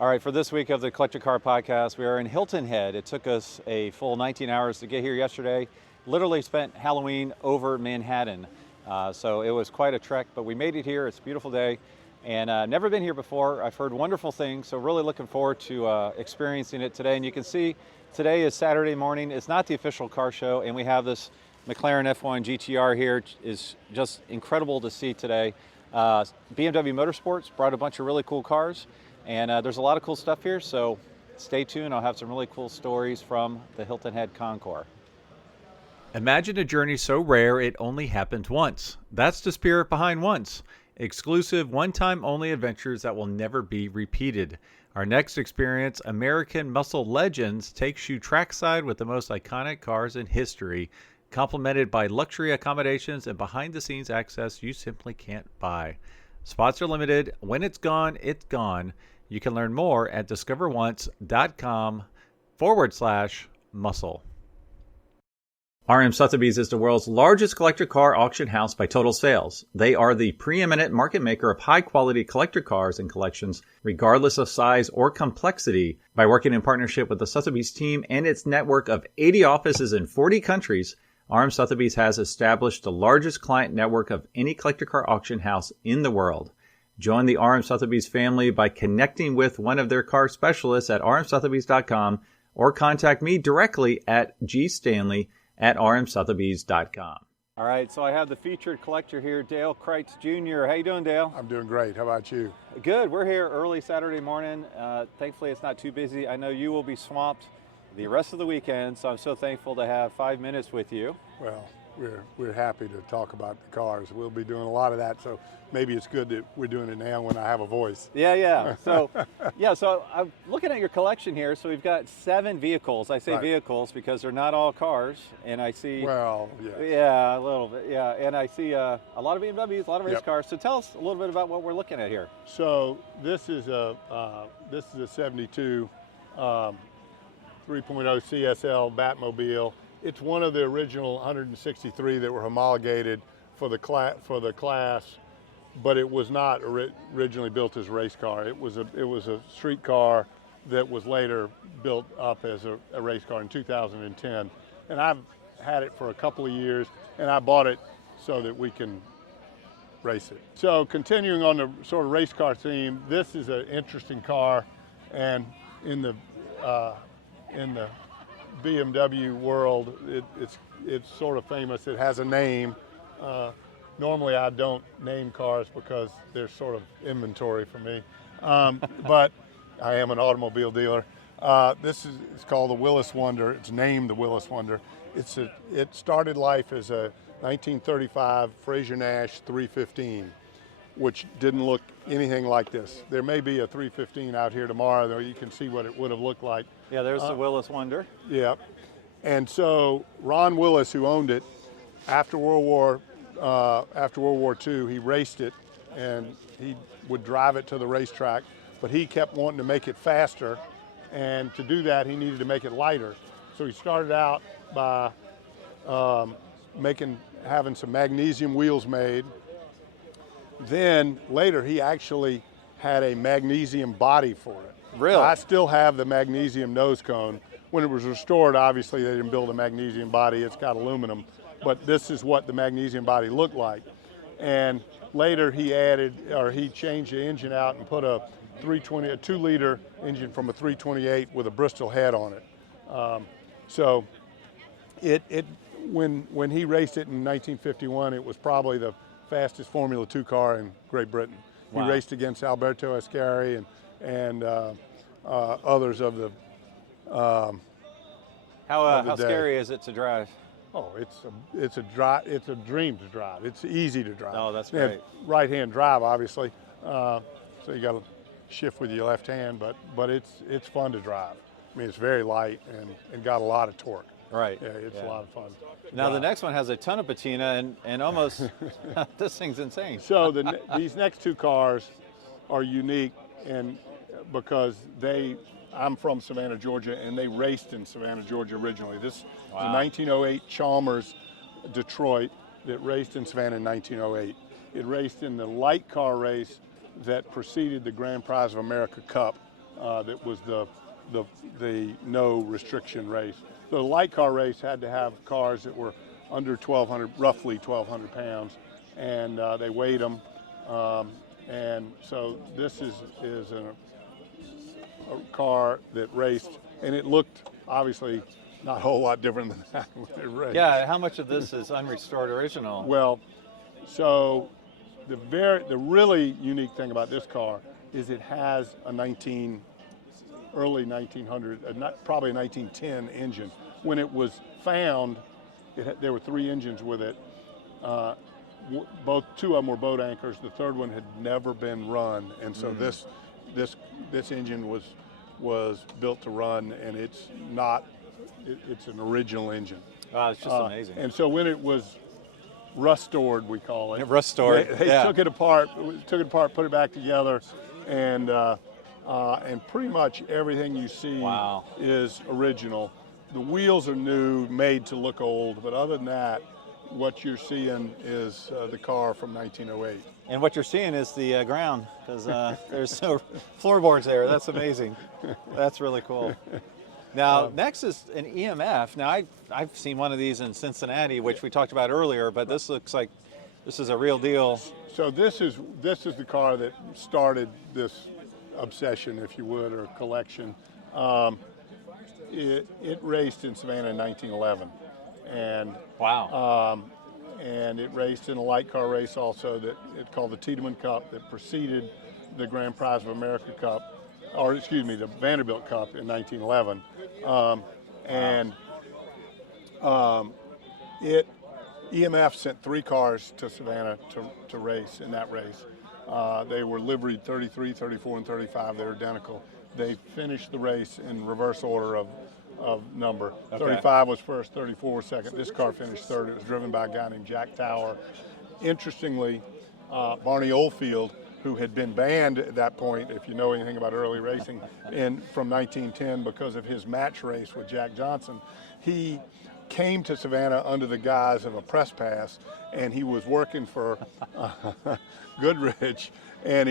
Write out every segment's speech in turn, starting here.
All right, for this week of the Collector Car Podcast, we are in Hilton Head. It took us a full 19 hours to get here yesterday. Literally spent Halloween over Manhattan. So it was quite a trek, but we made it here. It's a beautiful day and never been here before. I've heard wonderful things, so really looking forward to experiencing it today. And you can see today is Saturday morning. It's not the official car show, and we have this McLaren F1 GTR here. Is just incredible to see today. BMW Motorsports brought a bunch of really cool cars. And there's a lot of cool stuff here, so stay tuned. I'll have some really cool stories from the Hilton Head Concours. Imagine a journey so rare it only happened once. That's the spirit behind Once. Exclusive, one-time only adventures that will never be repeated. Our next experience, American Muscle Legends, takes you trackside with the most iconic cars in history, complemented by luxury accommodations and behind-the-scenes access you simply can't buy. Spots are limited. When it's gone, it's gone. You can learn more at discoveronce.com/muscle. RM Sotheby's is the world's largest collector car auction house by total sales. They are the preeminent market maker of high-quality collector cars and collections, regardless of size or complexity. By working in partnership with the Sotheby's team and its network of 80 offices in 40 countries, RM Sotheby's has established the largest client network of any collector car auction house in the world. Join the RM Sotheby's family by connecting with one of their car specialists at rmsotheby's.com or contact me directly at gstanley@rmsotheby's.com. All right, so I have the featured collector here, Dale Critz Jr. How you doing, Dale? I'm doing great. How about you? Good. We're here early Saturday morning. Thankfully, it's not too busy. I know you will be swamped the rest of the weekend, so I'm so thankful to have 5 minutes with you. Well, we're happy to talk about the cars. We'll be doing a lot of that, so maybe it's good that we're doing it now when I have a voice. Yeah. So, so I'm looking at your collection here. So we've got 7 vehicles. I say Right. Vehicles because they're not all cars, and I see. Well, yes. Yeah, a little bit. Yeah, and I see a lot of BMWs, a lot of race Yep. cars. So tell us a little bit about what we're looking at here. So this is a 72 3.0 CSL Batmobile. It's one of the original 163 that were homologated for the class, but it was not originally built as a race car. It was a street car that was later built up as a race car in 2010. And I've had it for a couple of years, and I bought it so that we can race it. So continuing on the sort of race car theme, this is an interesting car, and in the BMW world, it's sort of famous. It has a name. Normally I don't name cars because they're sort of inventory for me, but I am an automobile dealer. It's called the Willis Wonder. It's named the Willis Wonder. It started life as a 1935 Fraser Nash 315, which didn't look anything like this. There may be a 315 out here tomorrow, though. You can see what it would have looked like. Yeah, there's the Willis Wonder. Yeah, and so Ron Willis, who owned it, after World War II, he raced it, and he would drive it to the racetrack, but he kept wanting to make it faster, and to do that, he needed to make it lighter. So he started out by having some magnesium wheels made. Then later, he actually had a magnesium body for it. Really? I still have the magnesium nose cone. When it was restored, obviously they didn't build a magnesium body. It's got aluminum, but this is what the magnesium body looked like. And later he changed the engine out and put a 2-liter engine from a 328 with a Bristol head on it. So when he raced it in 1951, it was probably the fastest Formula 2 car in Great Britain. Wow. He raced against Alberto Ascari and others of the How day. scary is it to drive? Oh, it's a dream to drive. It's easy to drive. Oh, that's They have great. right-hand drive, obviously, so you got to shift with your left hand, but it's fun to drive. I mean, it's very light and got a lot of torque. Right. Yeah, it's a lot of fun. Now the next one has a ton of patina and almost this thing's insane. So these next 2 cars are unique, and because I'm from Savannah, Georgia, and they raced in Savannah, Georgia originally. This is a 1908 Chalmers Detroit that raced in Savannah in 1908. It raced in the light car race that preceded the Grand Prize of America Cup that was the no restriction race. The light car race had to have cars that were under 1,200, roughly 1,200 pounds, and they weighed them. And so this is a car that raced, and it looked obviously not a whole lot different than that when it raced. Yeah, how much of this is unrestored original? Well, so the really unique thing about this car is it has a early 1900, probably a 1910 engine. When it was found, there were 3 engines with it. Two of them were boat anchors. The third one had never been run, and so this engine was built to run, and it's not. It's an original engine. Wow, it's just amazing. And so when it was restored, we call it. Restored. They took it apart, put it back together, and pretty much everything you see is original. The wheels are new, made to look old, but other than that, what you're seeing is the car from 1908. And what you're seeing is the ground, because there's no floorboards there. That's amazing. That's really cool. Now, next is an EMF. Now, I've seen one of these in Cincinnati, which we talked about earlier, but this looks like this is a real deal. So this is the car that started this obsession, if you would, or collection. It raced in Savannah in 1911, and wow. And it raced in a light car race also that it called the Tiedemann Cup that preceded the Grand Prize of America Cup, or excuse me, the Vanderbilt Cup in 1911. EMF sent 3 cars to Savannah to race in that race. They were liveried 33, 34, and 35. They were identical. They finished the race in reverse order of number. Okay. 35 was first, 34 was second. This car finished third. It was driven by a guy named Jack Tower. Interestingly, Barney Oldfield, who had been banned at that point, if you know anything about early racing, from 1910 because of his match race with Jack Johnson, he came to Savannah under the guise of a press pass, and he was working for Goodrich, and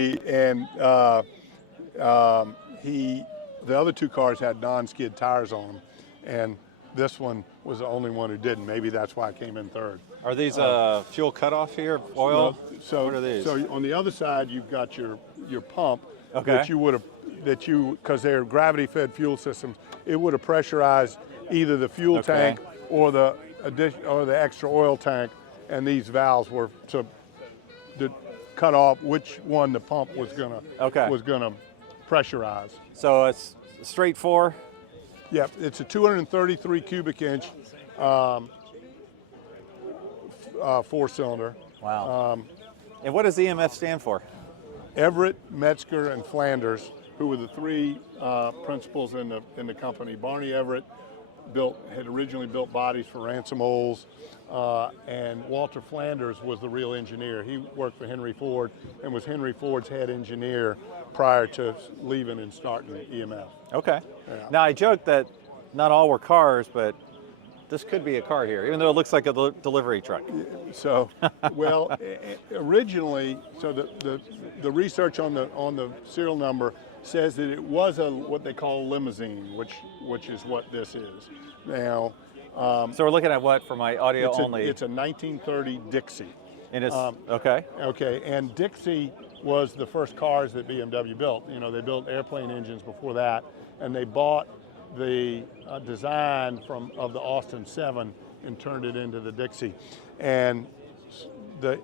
the other 2 cars had non-skid tires on them, and this one was the only one who didn't. Maybe that's why I came in third. Are these fuel cutoff here? Oil? No, so what are these? So on the other side, you've got your pump okay. because they're gravity-fed fuel systems. It would have pressurized either the fuel tank or the extra oil tank, and these valves were to cut off which one the pump was gonna pressurize. So it's straight 4? Yep, it's a 233 cubic inch 4-cylinder. Wow. And what does EMF stand for? Everett, Metzger, and Flanders, who were the 3 principals in the company. Barney Everett had originally built bodies for Ransom Olds, and Walter Flanders was the real engineer. He worked for Henry Ford and was Henry Ford's head engineer prior to leaving and starting EMF. Okay. Yeah. Now, I joked that not all were cars, but this could be a car here, even though it looks like a delivery truck. So, well, originally, so the research on the serial number says that it was what they call a limousine, which is what this is. Now, so we're looking at what for my audio only? It's a 1930 Dixie. And it's okay. Okay, and Dixie was the first cars that BMW built. You know, they built airplane engines before that, and they bought the design of the Austin 7 and turned it into the Dixie. And the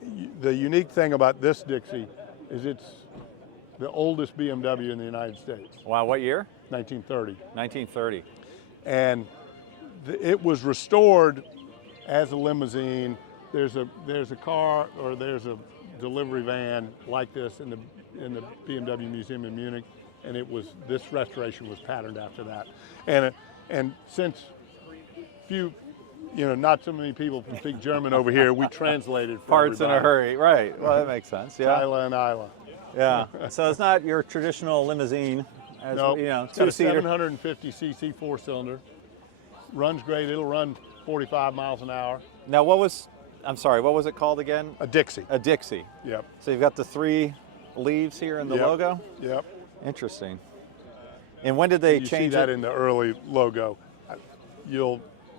unique thing about this Dixie is it's the oldest BMW in the United States. Wow, what year? 1930. 1930. And it was restored as a limousine. There's a car, or there's a delivery van like this in the BMW Museum in Munich, and this restoration was patterned after that. And since not so many people can speak German over here, we translated for parts everybody. in a hurry, right? Well, that makes sense. Yeah. Isla and Isla. Yeah. So it's not your traditional limousine. No, it's got a 750 cc 4-cylinder. Runs great. It'll run 45 miles an hour. Now, what was it called again? A Dixie. A Dixie. Yep. So you've got the 3 leaves here in the logo? Yep. Interesting. And when did they you change see that it? in the early logo.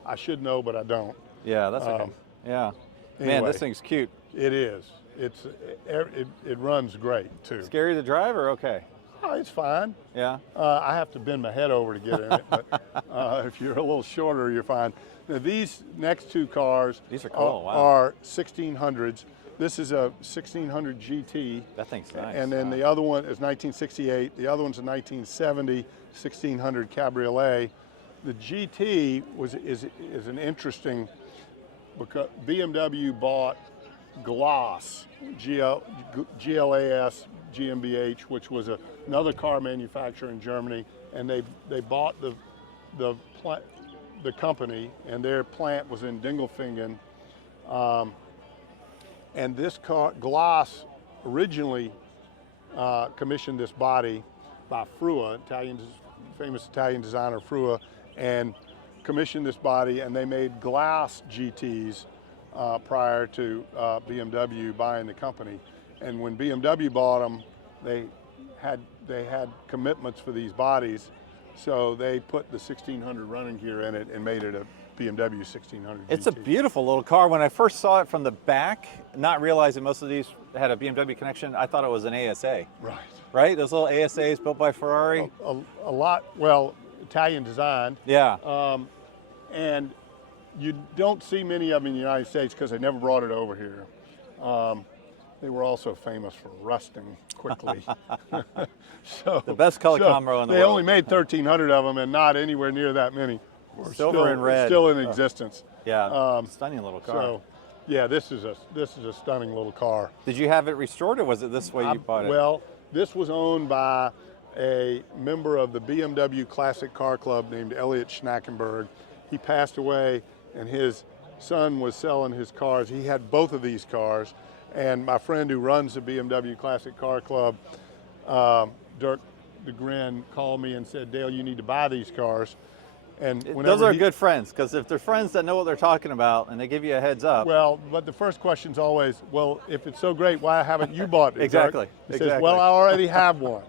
I should know, but I don't. Yeah, that's okay. Yeah. Man, Anyway. this thing's cute. It is. It runs great too. Scary to drive or okay? Oh, it's fine. Yeah. I have to bend my head over to get in it, but if you're a little shorter, you're fine. Now, these next two cars These are cool. Wow. are 1600s. This is a 1600 GT. That thing's nice. And then the other one is 1968. The other one's a 1970 1600 Cabriolet. The GT is an interesting, because BMW bought Glas, GLAS GmbH, which was another car manufacturer in Germany, and they bought the company, and their plant was in Dingelfingen. And this car, Glas, originally commissioned this body by Frua, famous Italian designer Frua, and commissioned this body, and they made Glass GTs prior to BMW buying the company. And when BMW bought them, they had commitments for these bodies, so they put the 1600 running gear in it and made it a BMW 1600 GT. It's a beautiful little car. When I first saw it from the back, not realizing most of these had a BMW connection, I thought it was an ASA. Right. Right? Those little ASAs built by Ferrari. A lot, well, Italian designed. Yeah. And you don't see many of them in the United States because they never brought it over here. They were also famous for rusting quickly. So The best color combo in the They world. only made 1,300 of them, and not anywhere near that many. Silver and red. Still in existence. Yeah. Stunning little car. So, yeah, this is a stunning little car. Did you have it restored, or was it this way you bought it? Well, this was owned by a member of the BMW Classic Car Club named Elliot Schnackenberg. He passed away, and his son was selling his cars. He had both of these cars, and my friend who runs the BMW Classic Car Club, Dirk DeGrin, called me and said, "Dale, you need to buy these cars." And Those are good friends, because if they're friends that know what they're talking about and they give you a heads up. Well, but the first question's always, well, if it's so great, why haven't you bought it? Exactly. He says, well, I already have one.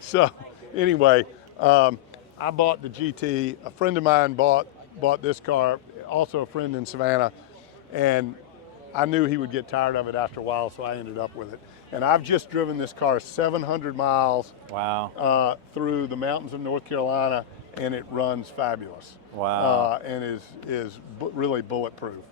So anyway, I bought the GT. A friend of mine bought this car, also a friend in Savannah, and I knew he would get tired of it after a while, so I ended up with it. And I've just driven this car 700 miles Wow. through the mountains of North Carolina, and it runs fabulous. Wow. And is really bulletproof.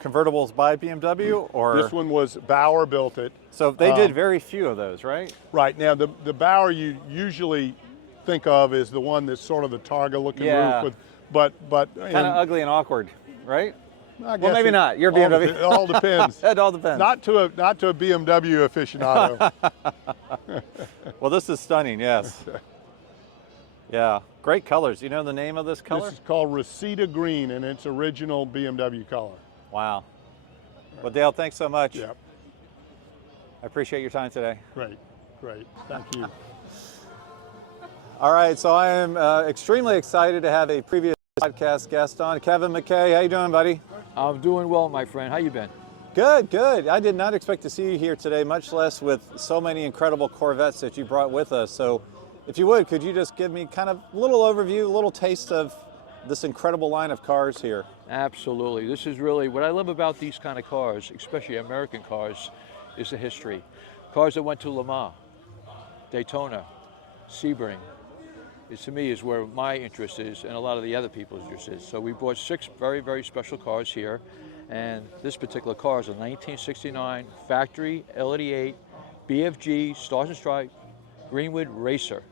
Convertibles by BMW, or? This one was Bauer built it. So they did very few of those, right? Right, now the Bauer you usually think of is the one that's sort of the Targa looking Yeah. roof, but Kind of ugly and awkward, right? I Well, guess maybe not. You're all BMW. It all depends. It all depends. Not to a BMW aficionado. Well, this is stunning, yes. Yeah, great colors. You know the name of this color? This is called Reseda Green, and it's original BMW color. Wow. Well, Dale, thanks so much. Yep. I appreciate your time today. Great. Thank you. All right, so I am extremely excited to have a previous podcast guest on, Kevin McKay. How you doing, buddy? I'm doing well, my friend. How you been? Good, good. I did not expect to see you here today, much less with so many incredible Corvettes that you brought with us. So if you would, could you just give me kind of a little overview, a little taste of this incredible line of cars here? Absolutely. This is really what I love about these kind of cars, especially American cars, is the history. Cars that went to Le Mans, Daytona, Sebring. To me is where my interest is, and a lot of the other people's interest is. So we bought 6 very, very special cars here, and this particular car is a 1969 factory L88 BFG Stars and Stripes Greenwood Racer.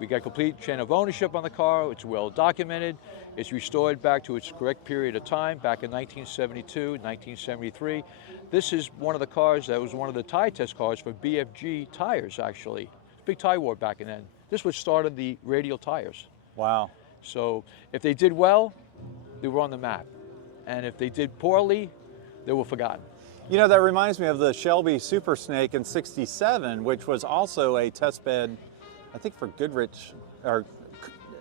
We got complete chain of ownership on the car. It's well documented. It's restored back to its correct period of time, back in 1972, 1973. This is one of the cars that was one of the tire test cars for BFG tires, actually. Big tire war back in then. This was started the radial tires. Wow. So if they did well, they were on the map. And if they did poorly, they were forgotten. You know, that reminds me of the Shelby Super Snake in '67, which was also a test bed, I think, for Goodrich or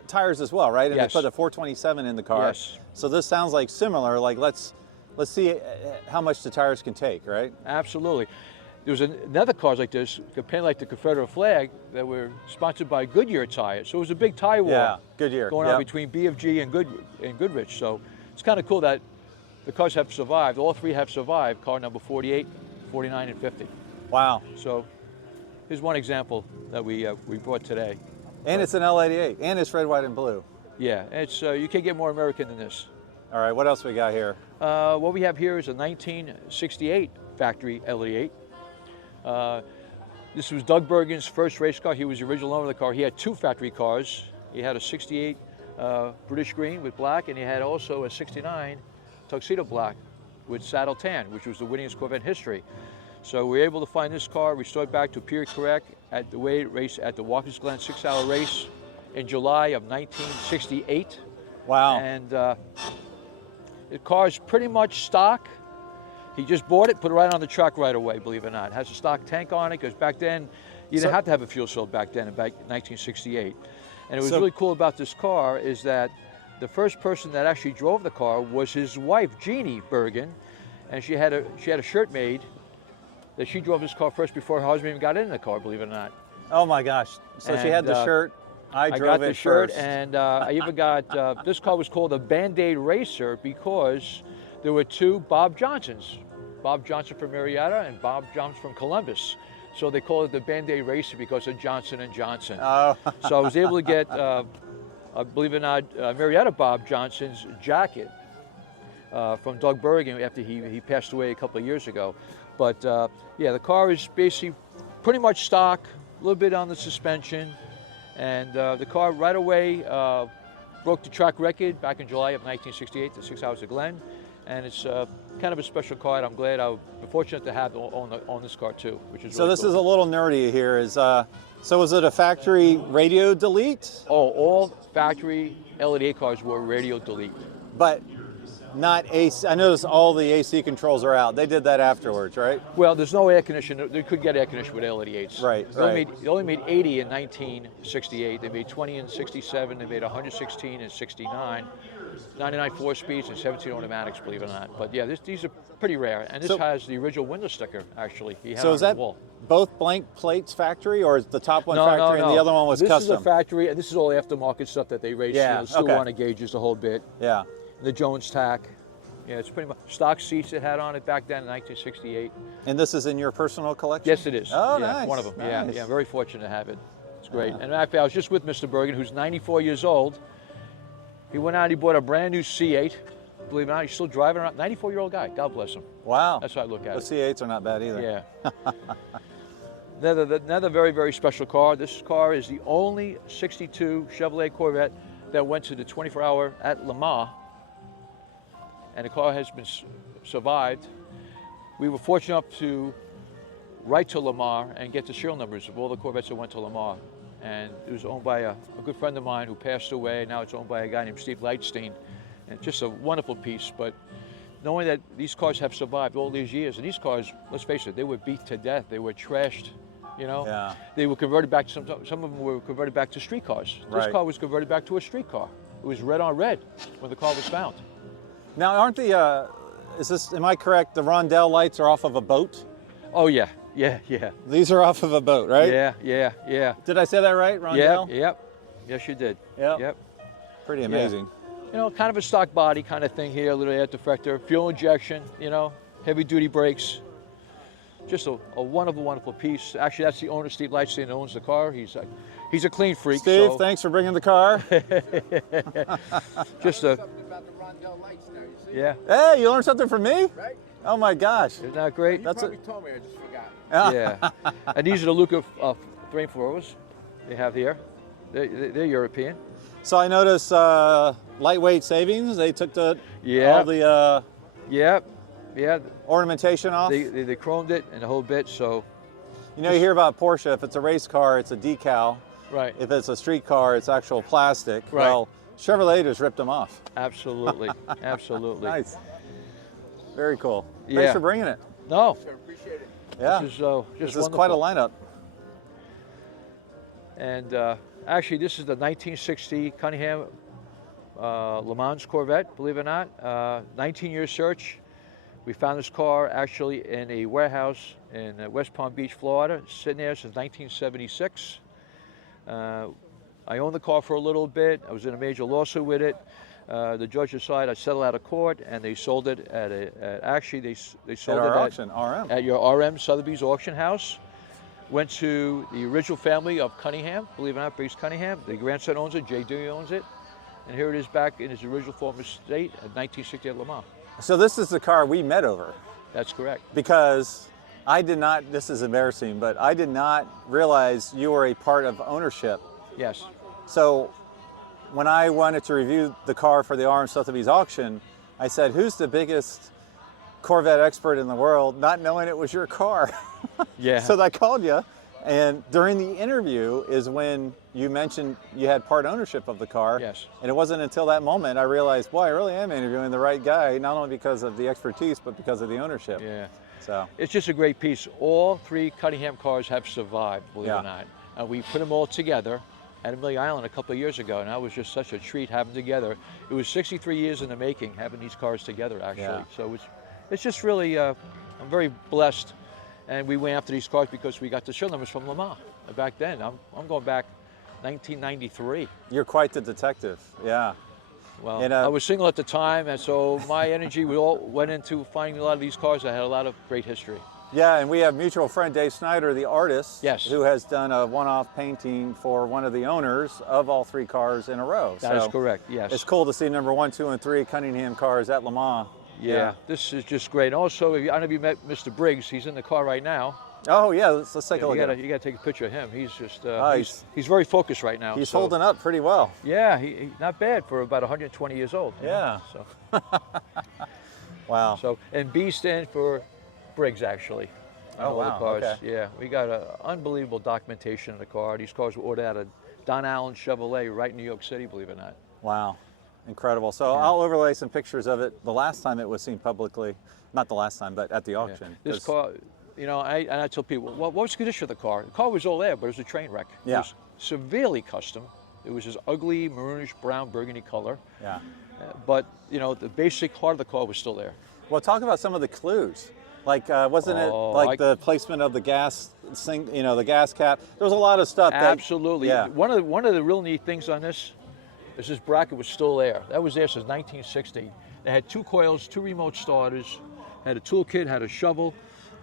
tires as well, right? And Yes. they put a 427 in the car. Yes. So this sounds like similar. Like let's see how much the tires can take, right? Absolutely. there was another cars like this, painted like the Confederate flag, that were sponsored by Goodyear tires. So it was a big tire war. Yeah, Goodyear. Going on between BFG and Goodrich. So it's kind of cool that the cars have survived. All three have survived. Car number 48, 49, and 50. Wow. So here's one example that we brought today. And it's an L88, and it's red, white, and blue. Yeah, it's you can't get more American than this. All right, what else we got here? What we have here is a 1968 factory L88. This was Doug Bergen's first race car. He was the original owner of the car. He had two factory cars. He had a 68 British green with black, and he had also a 69 tuxedo black with saddle tan, which was the winningest Corvette in history. So we were able to find this car, restored back to period correct at the way it raced at the Watkins Glen 6-hour race in July of 1968. Wow. And the car is pretty much stock. He just bought it, put it right on the truck right away, believe it or not. It has a stock tank on it, because back then, you didn't have to have a fuel cell back then, in 1968. And it was really cool about this car is that the first person that actually drove the car was his wife, Jenni Bergen, and she had a shirt made that she drove this car first before her husband even got in the car, believe it or not. Oh my gosh. So she had the shirt. I drove got the it shirt, first. and I even got, this car was called a Band-Aid Racer because there were two Bob Johnsons. Bob Johnson from Marietta and Bob Johnson from Columbus. So they called it the Band-Aid Racer because of Johnson & Johnson. Oh. So I was able to get, believe it or not, Marietta Bob Johnson's jacket from Doug Bergen after he passed away a couple of years ago. But yeah, the car is basically pretty much stock, a little bit on the suspension. And the car right away broke the track record back in July of 1968, the 6 Hours of Glen. And it's kind of a special car. I'm glad I'm fortunate to have on this car too, which is So really this cool. is a little nerdy here. So was it a factory radio delete? Oh, all factory L88 cars were radio delete. But not AC. I noticed all the AC controls are out. They did that afterwards, right? Well, there's no air conditioning. They could get air conditioning with L88s. Right, They only made 80 in 1968. They made 20 in 67. They made 116 in 69. 99 4-speeds and 17 automatics, believe it or not. But yeah, these are pretty rare. And this has the original window sticker, actually. He had So on is the that wall. both blank plates factory, or is the top one No, factory and the other one was this custom? This is a factory, and this is all aftermarket stuff that they race. Yeah, Still okay. on the gauges, the whole bit. Yeah. The Jones tack. Yeah, it's pretty much stock seats it had on it back then in 1968. And this is in your personal collection? Yes, it is. Oh, yeah, nice. one of them. Nice. Yeah, very fortunate to have it. It's great. And in fact, I was just with Mr. Bergen, who's 94 years old. He went out, he bought a brand new C8. Believe it or not, he's still driving around. 94-year-old guy. God bless him. Wow. That's how I look at The it. C8s are not bad either. Yeah. Another very, very special car. This car is the only 62 Chevrolet Corvette that went to the 24-hour at Le Mans. And the car has been survived. We were fortunate enough to write to Le Mans and get the serial numbers of all the Corvettes that went to Le Mans. And it was owned by a good friend of mine who passed away. Now it's owned by a guy named Steve Lightstein. And just a wonderful piece. But knowing that these cars have survived all these years, and these cars, let's face it, they were beat to death. They were trashed, you know. Yeah. They were converted back to, some of them were converted back to street cars. This Right. car was converted back to a street car. It was red on red when the car was found. Now, aren't the, am I correct, the Rondell lights are off of a boat? Oh yeah. These are off of a boat, right? Yeah. Did I say that right, Rondell? Yep. Yes, you did. Yep. Pretty amazing. You know, kind of a stock body kind of thing here, a little air deflector, fuel injection, you know, heavy duty brakes. Just a wonderful, wonderful piece. Actually, that's the owner, Steve Lightstein, that owns the car. He's a clean freak. Steve, so thanks for bringing the car. just a, Something about the Rondell lights now, you see? yeah. Hey, you learned something from me? Right? Oh my gosh. Isn't that great? You That's probably told me, I just forgot. Yeah. And these are the Luca 3-4s they have here. They're European. So I noticed lightweight savings. They took all the Yeah. ornamentation off. They chromed it and the whole bit, so. You know, you hear about Porsche, if it's a race car, it's a decal. Right. If it's a street car, it's actual plastic. Right. Well, Chevrolet just ripped them off. Absolutely. Absolutely. Nice. Very cool. Yeah. Thanks for bringing it. No, Sure, appreciate it. Yeah. this is just This is quite a lineup. And actually, this is the 1960 Cunningham Le Mans Corvette, believe it or not. 19-year search. We found this car actually in a warehouse in West Palm Beach, Florida, sitting there since 1976. I owned the car for a little bit. I was in a major lawsuit with it. The judge decided I settled out of court, and they sold it they sold At our it auction, RM. at your RM Sotheby's auction house. Went to the original family of Cunningham, believe it or not, Briggs Cunningham. The grandson owns it, Jay Dewey owns it. And here it is back in its original former state at 1960 at Le Mans. So this is the car we met over. That's correct. Because I did not, this is embarrassing, but I did not realize you were a part of ownership. Yes. So when I wanted to review the car for the RM Sotheby's auction, I said, who's the biggest Corvette expert in the world, not knowing it was your car? Yeah. So I called you, and during the interview is when you mentioned you had part ownership of the car. Yes. And it wasn't until that moment I realized, boy, I really am interviewing the right guy, not only because of the expertise, but because of the ownership. Yeah. So It's just a great piece. All three Cunningham cars have survived, believe it or not. And we put them all together at Amelia Island a couple of years ago, and that was just such a treat having them together. It was 63 years in the making, having these cars together, actually. Yeah. So it's just really, I'm very blessed. And we went after these cars because we got the show numbers from Le Mans back then. I'm going back 1993. you're quite the detective. Yeah. Well, And, I was single at the time, and so my energy we all went into finding a lot of these cars that had a lot of great history. Yeah, and we have mutual friend Dave Snyder, the artist, Yes. who has done a one-off painting for one of the owners of all three cars in a row. That is correct, yes. It's cool to see number 1, 2, and 3 Cunningham cars at Le Mans. Yeah, this is just great. Also, I don't know if you met Mr. Briggs. He's in the car right now. Oh yeah, let's take a look at him. You got to take a picture of him. He's just Nice. he's very focused right now. He's so- holding up pretty well. Yeah, he not bad for about 120 years old. you know, Yeah. So Wow. and B stands for Briggs actually. on Oh, all wow, the cars. okay. Yeah, we got unbelievable documentation of the car. These cars were ordered out of Don Allen Chevrolet right in New York City, believe it or not. Wow. Incredible. So I'll overlay some pictures of it the last time it was seen publicly. Not the last time, but at the auction. This 'Cause- car, I tell people, what was the condition of the car? The car was all there, but it was a train wreck. Yeah. It was severely custom. It was this ugly maroonish brown burgundy color. Yeah. But, the basic heart of the car was still there. Well, talk about some of the clues. Like, wasn't it like the placement of the gas the gas cap? There was a lot of stuff. Absolutely. Yeah. One of the real neat things on this is this bracket was still there. That was there since 1960. They had 2 coils, 2 remote starters, had a toolkit, had a shovel.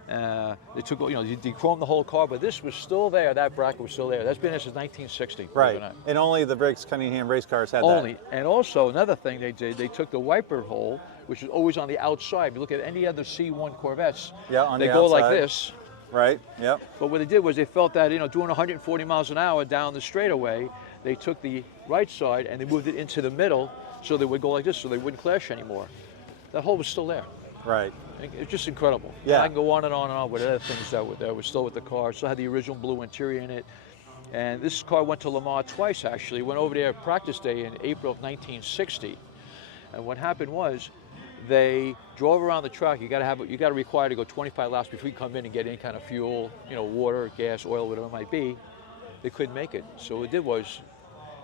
They took, you de-chromed the whole car, but this was still there. That bracket was still there. That's been there since 1960. believe it or Right. not. And only the Briggs Cunningham race cars had Only. that. And also another thing they did, they took the wiper hole, which is always on the outside. If you look at any other C1 Corvettes, Yeah, on they the go like outside. this. Right. Yep. But what they did was they felt that, doing 140 miles an hour down the straightaway, they took the right side and they moved it into the middle so they would go like this so they wouldn't clash anymore. That hole was still there. Right. It's just incredible. Yeah. And I can go on and on and on with other things that were still with the car. Still had the original blue interior in it. And this car went to Le Mans twice, actually. Went over there practice day in April of 1960. And what happened was they drove around the track. You got to require to go 25 laps before you come in and get any kind of fuel, water, gas, oil, whatever it might be. They couldn't make it. So what they did was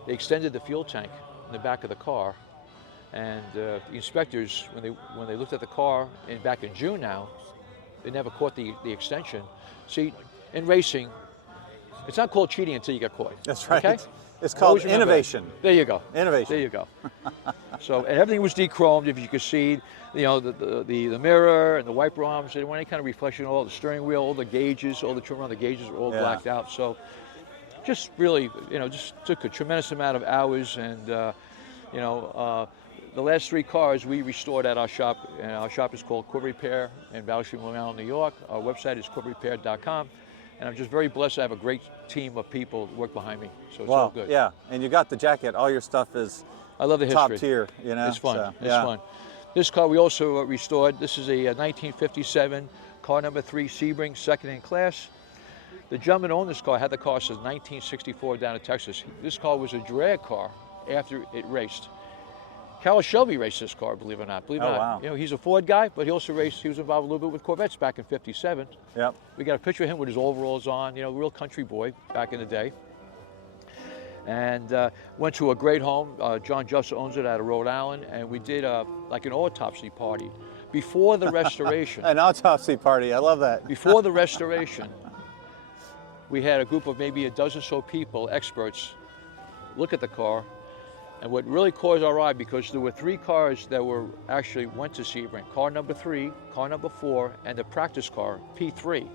they extended the fuel tank in the back of the car. And the inspectors, when they looked at the car back in June now, they never caught the extension. See, in racing, it's not called cheating until you get caught. That's right. Okay? It's called Always remember that. innovation. There you go. Innovation. There you go. So, and everything was de-chromed. If you could see, the mirror and the wiper arms, they didn't want any kind of reflection. All the steering wheel, all the gauges, all the trim around the gauges were all blacked out. So, just really, just took a tremendous amount of hours. And, the last 3 cars we restored at our shop, and our shop is called Corvette Repair in Valley Stream, Long Island, New York. Our website is corvetterepair.com. And I'm just very blessed to have a great team of people that work behind me. So it's all good. Yeah, and you got the jacket. All your stuff is I love the top history. tier. It's fun. So, It's fun. This car we also restored. This is a 1957 car number 3 Sebring, second in class. The gentleman who owned this car had the car since 1964 down in Texas. This car was a drag car after it raced. Carroll Shelby raced this car, believe it or not. Believe it or not. Wow. He's a Ford guy, but he also raced. He was involved a little bit with Corvettes back in '57. Yep. We got a picture of him with his overalls on. Real country boy back in the day. And went to a great home. John Justice owns it out of Rhode Island, and we did like an autopsy party. before the restoration. An autopsy party, I love that. Before the restoration, we had a group of maybe a dozen or so people, experts, look at the car. And what really caught our eye, because there were 3 cars that actually went to Sebring. Car number 3, car number 4, and the practice car, P3.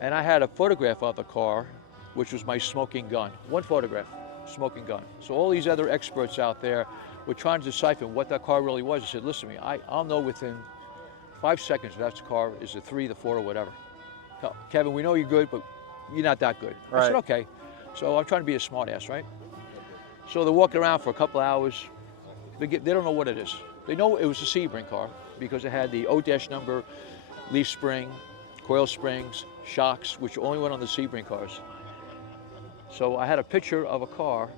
And I had a photograph of the car, which was my smoking gun. 1 photograph, smoking gun. So all these other experts out there were trying to decipher what that car really was. I said, listen to me, I'll know within 5 seconds if that car is the 3, the 4, or whatever. Kevin, we know you're good, but you're not that good. Right. I said, okay. So I'm trying to be a smart ass, right? So they're walking around for a couple hours. They don't know what it is. They know it was a Sebring car because it had the O- number, leaf spring, coil springs, shocks, which only went on the Sebring cars. So I had a picture of a car.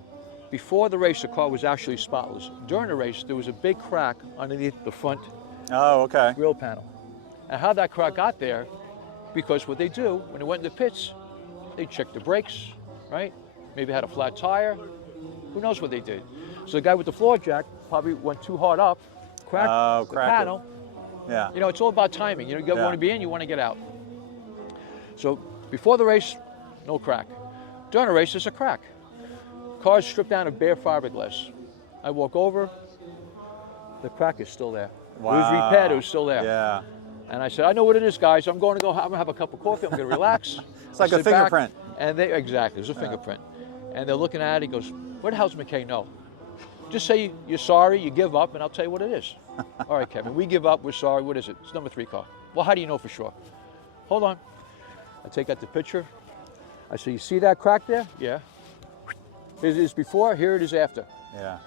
Before the race, the car was actually spotless. During the race, there was a big crack underneath the front grill panel. And how that crack got there, because what they do, when they went in the pits, they checked the brakes, right? Maybe had a flat tire. Who knows what they did? So the guy with the floor jack probably went too hard up, cracked the panel. Yeah. You know, it's all about timing. You know, you want to be in, you want to get out. So before the race, no crack. During the race, there's a crack. Car's stripped down to bare fiberglass. I walk over, the crack is still there. Wow. It was repaired, it was still there. Yeah. And I said, I know what it is, guys. I'm going to have a cup of coffee. I'm going to relax. It's like a fingerprint. And exactly, there's a fingerprint. And they're looking at it. He goes, where the hell's McKay? No. Just say you're sorry, you give up, and I'll tell you what it is. All right, Kevin, we give up, we're sorry. What is it? It's number 3 car. Well, how do you know for sure? Hold on. I take out the picture. I say, you see that crack there? Yeah. Here it is before, here it is after. Yeah.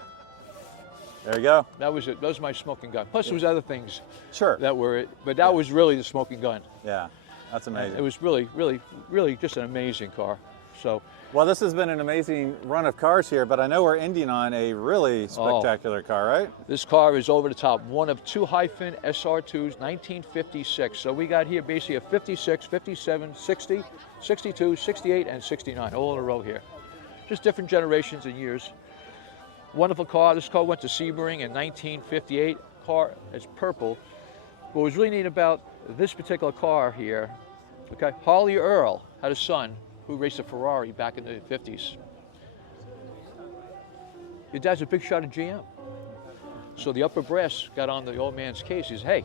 There you go. That was it. That was my smoking gun. Plus, there was other things Sure. that were it, but that was really the smoking gun. Yeah. That's amazing. It was really, really, really just an amazing car. So, well, this has been an amazing run of cars here, but I know we're ending on a really spectacular car, right? This car is over the top. One of 2 hyphen SR2s, 1956. So we got here basically a 56, 57, 60, 62, 68, and 69, all in a row here. Just different generations and years. Wonderful car. This car went to Sebring in 1958. Car is purple. What was really neat about this particular car here, okay, Harley Earl had a son who raced a Ferrari back in the 50s. Your dad's a big shot at GM. So the upper brass got on the old man's case. He says, hey,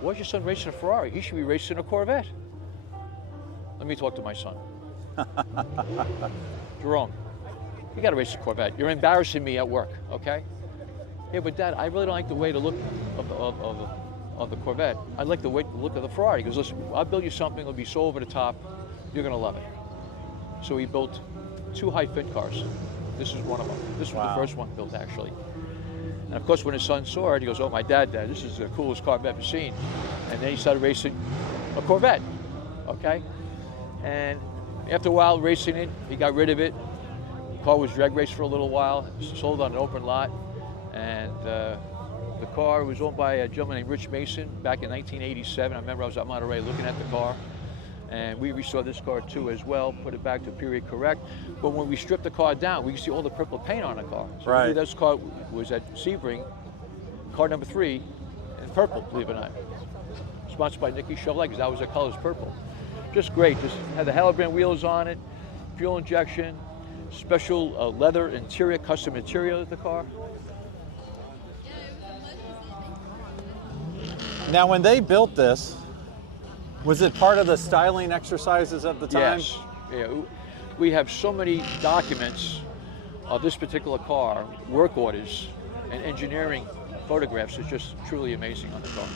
why's your son racing a Ferrari? He should be racing a Corvette. Let me talk to my son. Jerome, you gotta race a Corvette. You're embarrassing me at work, okay? Yeah, but Dad, I really don't like the way to look of the Corvette. I like the way to look of the Ferrari. He goes, listen, I'll build you something that'll be so over the top, you're gonna love it. So he built 2 high-fin cars. This is one of them. This was the first one built, actually. And of course, when his son saw it, he goes, oh, my dad, this is the coolest car I've ever seen. And then he started racing a Corvette, okay? And after a while racing it, he got rid of it. The car was drag raced for a little while, sold on an open lot. And the car was owned by a gentleman named Rich Mason back in 1987. I remember I was at Monterey looking at the car. And we restored this car too as well, put it back to period correct. But when we stripped the car down, we could see all the purple paint on the car. So right. This car was at Sebring, car number 3, in purple, believe it or not. Sponsored by Nicky Chevrolet, because that was their colors, purple. Just great, just had the Halibran wheels on it, fuel injection, special leather interior, custom interior of the car. Now, when they built this, was it part of the styling exercises at the time? Yes. Yeah. We have so many documents of this particular car, work orders, and engineering photographs. It's just truly amazing on the car.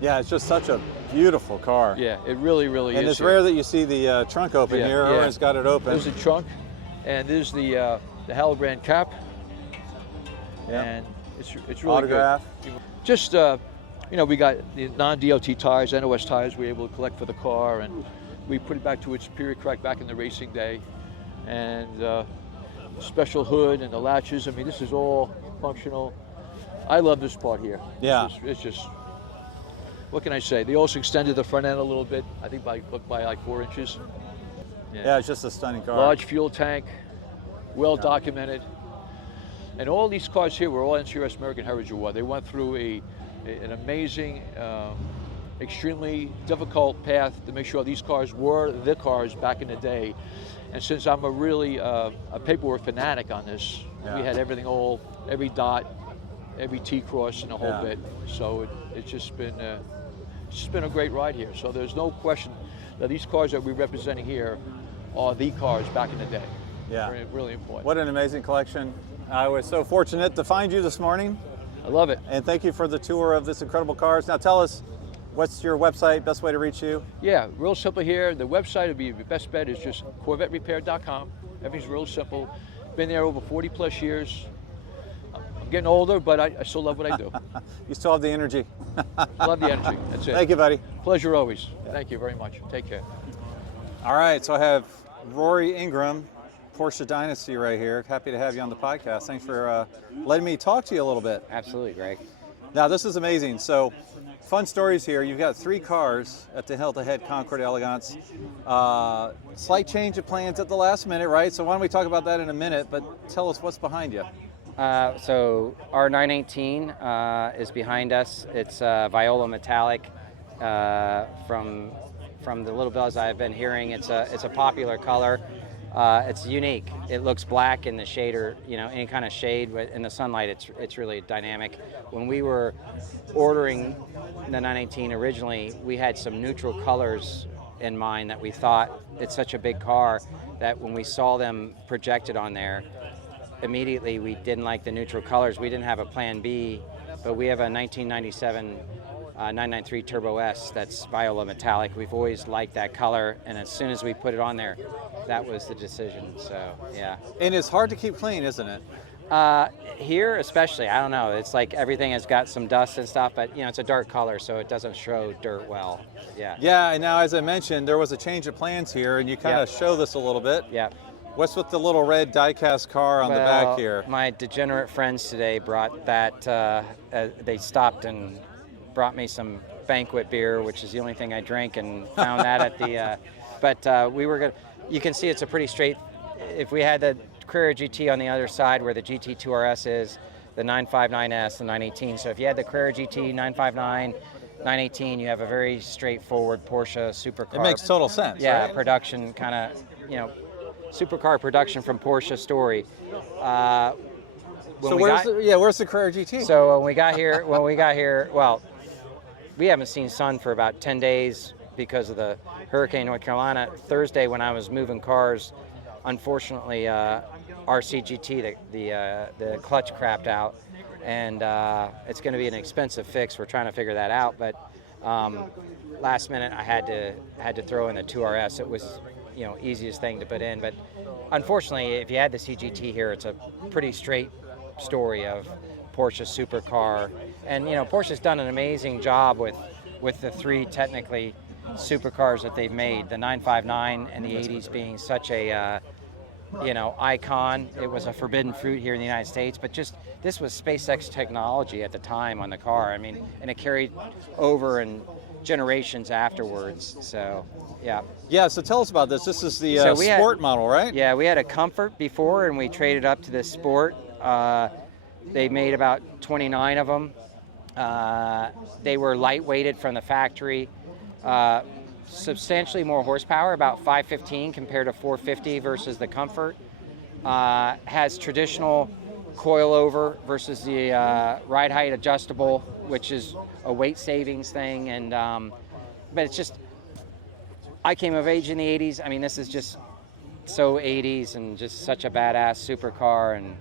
Yeah, it's just such a beautiful car. Yeah, it really, really is. And it's rare that you see the trunk open here. Everyone's got it open. There's the trunk, and there's the Halibran cap. Yeah. And it's really autograph. Good. Just you know, we got the non-DOT tires, NOS tires we were able to collect for the car, and we put it back to its period correct back in the racing day. And special hood and the latches. I mean, this is all functional. I love this part here. Yeah. It's just, what can I say? They also extended the front end a little bit, I think by like 4 inches. Yeah, it's just a stunning car. Large fuel tank, well documented. And all these cars here were all NCRS American Heritage Award. They went through a an amazing, extremely difficult path to make sure these cars were the cars back in the day. And since I'm a really a paperwork fanatic on this, we had everything every dot, every T-cross and the whole bit. So it's just been a great ride here. So there's no question that these cars that we're representing here are the cars back in the day. Yeah. Really, really important. What an amazing collection. I was so fortunate to find you this morning. I love it. And thank you for the tour of this incredible cars. Now tell us, what's your website, best way to reach you? Yeah, real simple here. The website would be the best bet is just CorvetteRepair.com. Everything's real simple. Been there over 40 plus years. I'm getting older, but I still love what I do. You still have the energy. Love the energy. That's it. Thank you, buddy. Pleasure always. Thank you very much. Take care. All right, so I have Rory Ingram, Porsche Dynasty right here. Happy to have you on the podcast. Thanks for letting me talk to you a little bit. Absolutely, Greg. Now, this is amazing. So, fun stories here. You've got 3 cars at the Hilton Head Concours Elegance. Slight change of plans at the last minute, right? So why don't we talk about that in a minute, but tell us what's behind you. So our 918 is behind us. It's Viola metallic. From the little bells I've been hearing, it's a popular color. It's unique. It looks black in the shader, any kind of shade, but in the sunlight, it's really dynamic. When we were ordering the 918 originally, we had some neutral colors in mind that we thought it's such a big car that when we saw them projected on there, immediately we didn't like the neutral colors. We didn't have a plan B, but we have a 1997 993 Turbo S that's Viola metallic. We've always liked that color, and as soon as we put it on there, that was the decision. So yeah. And it's hard to keep clean, isn't it? Here especially, I don't know. It's like everything has got some dust and stuff, but it's a dark color, so it doesn't show dirt well. Yeah. Yeah, and now as I mentioned, there was a change of plans here, and you kind of show this a little bit. Yeah. What's with the little red die-cast car on the back here? My degenerate friends today brought that. They stopped and brought me some banquet beer, which is the only thing I drink, and found that at the. But we were gonna. You can see it's a pretty straight. If we had the Carrera GT on the other side where the GT2 RS is, the 959S, the 918. So if you had the Carrera GT 959, 918, you have a very straightforward Porsche supercar. It makes total sense. Yeah, right? production kind of, supercar production from Porsche story. Where's the Carrera GT? So when we got here, well, we haven't seen sun for about 10 days because of the hurricane in North Carolina. Thursday when I was moving cars, unfortunately, RCGT, the clutch crapped out, and it's going to be an expensive fix. We're trying to figure that out, but last minute I had to throw in the 2RS. It was easiest thing to put in, but unfortunately, if you had the CGT here, it's a pretty straight story of Porsche supercar, and Porsche's done an amazing job with the 3 technically supercars that they've made. The 959 and the 80s being such a icon. It was a forbidden fruit here in the United States, but just this was SpaceX technology at the time on the car. I mean, and it carried over in generations afterwards. So yeah. Yeah, so tell us about this. This is the sport model, right? Yeah, we had a Comfort before, and we traded up to this Sport. They made about 29 of them. They were lightweighted from the factory. Substantially more horsepower, about 515 compared to 450 versus the Comfort. Has traditional coilover versus the ride height adjustable, which is a weight savings thing. And but it's just, I came of age in the 80s. I mean, this is just so 80s and just such a badass supercar, and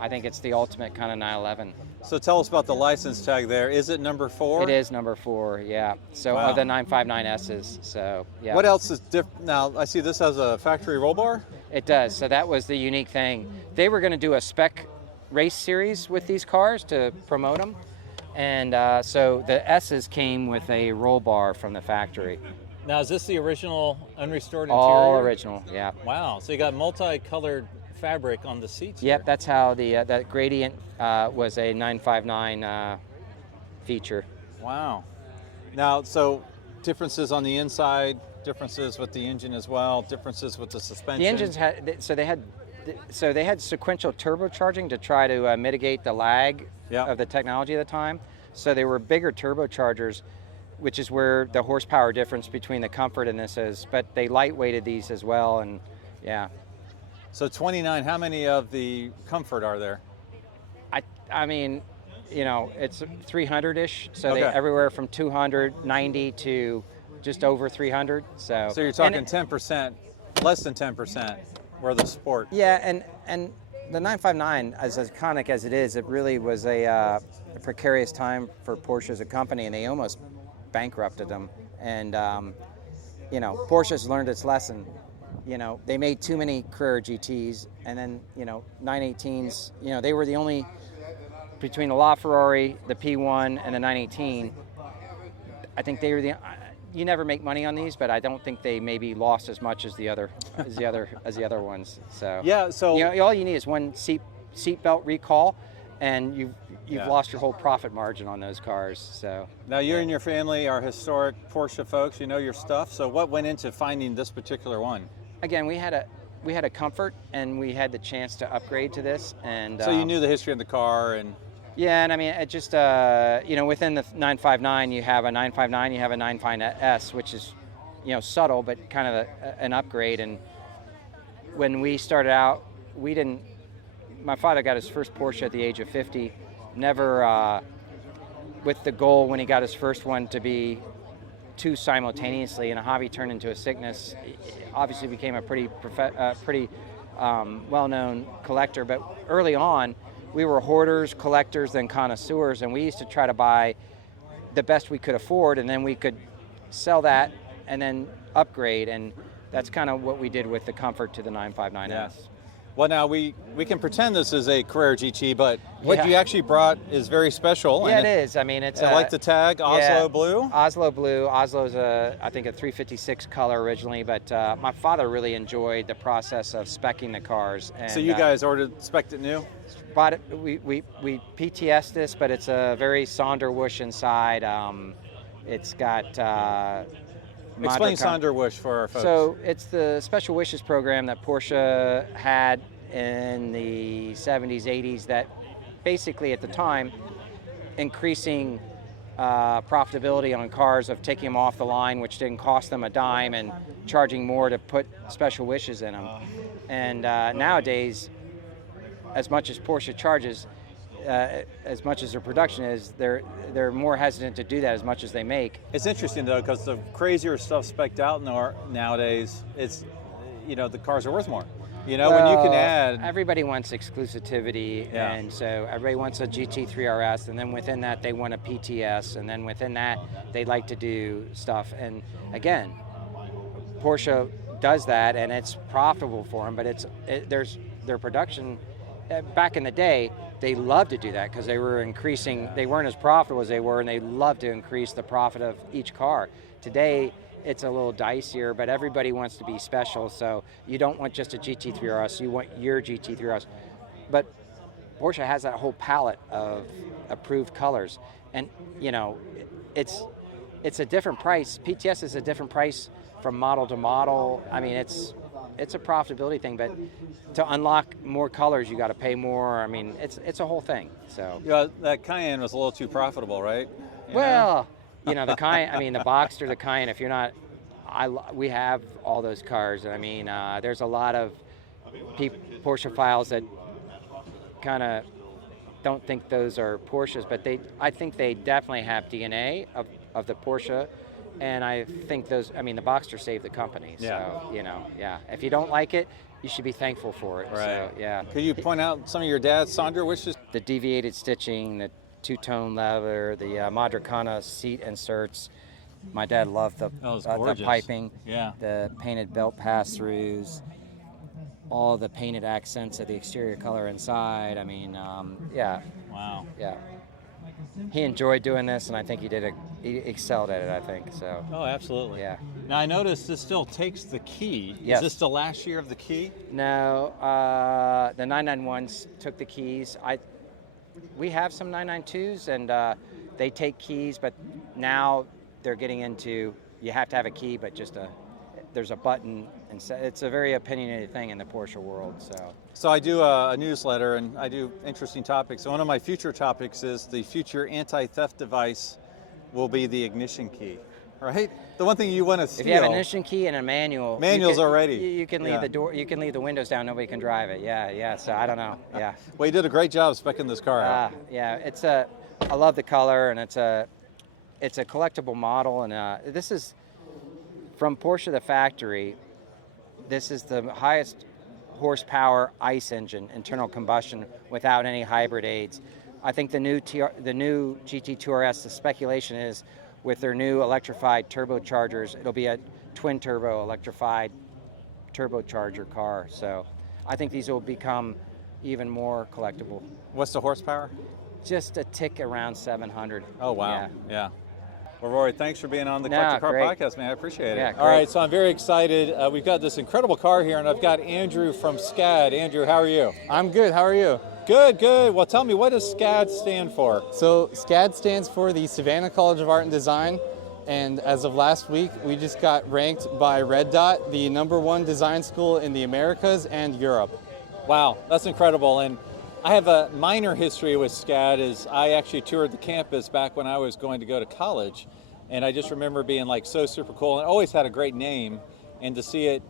I think it's the ultimate kind of 911. So tell us about the license tag there. Is it number 4? It is number 4, yeah. So wow. Of the 959S's, so yeah. What else is different? Now, I see this has a factory roll bar? It does, so that was the unique thing. They were going to do a spec race series with these cars to promote them, and so the S's came with a roll bar from the factory. Now, is this the original unrestored interior? All original, yeah. Wow, so you got multicolored fabric on the seats. Yep, here. that's how that gradient was a 959 feature. Wow. Now, so differences on the inside, differences with the engine as well, differences with the suspension. The engines they had sequential turbocharging to try to mitigate the lag of the technology at the time. So they were bigger turbochargers, which is where the horsepower difference between the Comfort and this is. But they lightweighted these as well, and yeah. So 29, how many of the Comfort are there? I mean, you know, it's 300-ish, so Okay. they everywhere from 290 to just over 300. So So you're talking 10%, less than 10% were the Sport. Yeah, and the 959, as iconic as it is, it really was a precarious time for Porsche as a company, and they almost bankrupted them. And you know, Porsche's learned its lesson. You know, they made too many Carrera GTs, and then, you know, 918s. You know, they were the only, between the LaFerrari, the P1, and the 918. I think they were the. You never make money on these, but I don't think they maybe lost as much as the other ones. So Yeah, so you know, all you need is one seatbelt recall, and you've lost your whole profit margin on those cars. So now you and your family are historic Porsche folks. You know your stuff. So what went into finding this particular one? again, we had a Comfort, and we had the chance to upgrade to this. And So you knew the history of the car, and yeah, and I mean, it just, you know, within the 959, you have a 959, you have a 959S, which is, you know, subtle, but kind of an upgrade. And when we started out, my father got his first Porsche at the age of 50, never with the goal when he got his first one to be two simultaneously, and a hobby turned into a sickness. Obviously became a pretty well-known collector, but early on, we were hoarders, collectors, then connoisseurs, and we used to try to buy the best we could afford, and then we could sell that and then upgrade, and that's kind of what we did with the Comfort to the 959S. Yeah. Well, now we can pretend this is a Carrera GT, but what Yeah. you actually brought is very special. Yeah, and it is. I mean, it's I like the tag, Oslo yeah, blue. Oslo blue. Oslo's I think a 356 color originally, but my father really enjoyed the process of speccing the cars. And, So you guys spec'd it new? bought it. We PTS this, but it's a very Sonderwush inside. It's got Explain Mondrian- Sonderwush for our folks. So it's the Special Wishes program that Porsche had in the 70s, 80s that basically at the time increasing profitability on cars of taking them off the line, which didn't cost them a dime, and charging more to put Special Wishes in them. And nowadays, as much as Porsche charges, as much as their production is, they're more hesitant to do that as much as they make. It's interesting though, because the crazier stuff specced out nowadays, it's, you know, the cars are worth more. You know, when you can add. Everybody wants exclusivity, Yeah. and so everybody wants a GT3 RS, and then within that they want a PTS, and then within that they like to do stuff. And again, Porsche does that, and it's profitable for them. But there's their production. Back in the day, they loved to do that because they were increasing. They weren't as profitable as they were, and they loved to increase the profit of each car. Today, it's a little dicier, but everybody wants to be special. So you don't want just a GT3 RS, you want your GT3 RS. But Porsche has that whole palette of approved colors, and you know, it's a different price. PTS is a different price from model to model. I mean, it's a profitability thing, but to unlock more colors, you got to pay more. I mean, it's a whole thing. So Yeah, that Cayenne was a little too profitable, right? You know? well, you know, the Cayenne. I mean, the Boxster, the Cayenne. If you're not, we have all those cars. I mean, there's a lot of Porsche files that kind of don't think those are Porsches, but I think they definitely have DNA of the Porsche. And I think the Boxster saved the company. So, Yeah. you know, yeah. If you don't like it, you should be thankful for it. Right. So, yeah. Could you point out some of your dad's Sonderwishes? The deviated stitching, the two-tone leather, the Madracana seat inserts. My dad loved the gorgeous. piping, Yeah. the painted belt pass-throughs, all the painted accents of the exterior color inside. I mean, yeah. Wow. Yeah. He enjoyed doing this, and I think he excelled at it, I think, so. Oh, absolutely. Yeah. Now I noticed this still takes the key. Yes. Is this the last year of the key? No, the 991s took the keys. We have some 992s, and they take keys, but now they're getting into, you have to have a key, but just there's a button, and so it's a very opinionated thing in the Porsche world. So I do a newsletter and I do interesting topics. So one of my future topics is the future anti-theft device will be the ignition key, right? The one thing you want to steal. If you have an ignition key and a manual, manual's already. You can leave the door. You can leave the windows down. Nobody can drive it. Yeah. So I don't know. Yeah. Well, you did a great job speccing this car out. Yeah. I love the color, and it's a collectible model, and this is from Porsche the factory. This is the highest horsepower ICE engine, internal combustion, without any hybrid aids. I think the new GT2 RS, the speculation is with their new electrified turbochargers, it'll be a twin turbo electrified turbocharger car. So I think these will become even more collectible. What's the horsepower? Just a tick around 700. Oh, wow. Yeah. Well, Rory, thanks for being on the Collector Car great. Podcast, man. I appreciate it. Yeah, All right, so I'm very excited. We've got this incredible car here, and I've got Andrew from SCAD. Andrew, how are you? I'm good. How are you? Good, good. Well, tell me, what does SCAD stand for? So SCAD stands for the Savannah College of Art and Design, and as of last week, we just got ranked by Red Dot the #1 design school in the Americas and Europe. Wow, that's incredible. And I have a minor history with SCAD. Is I actually toured the campus back when I was going to go to college, and I just remember being like so super cool, and always had a great name. And to see it,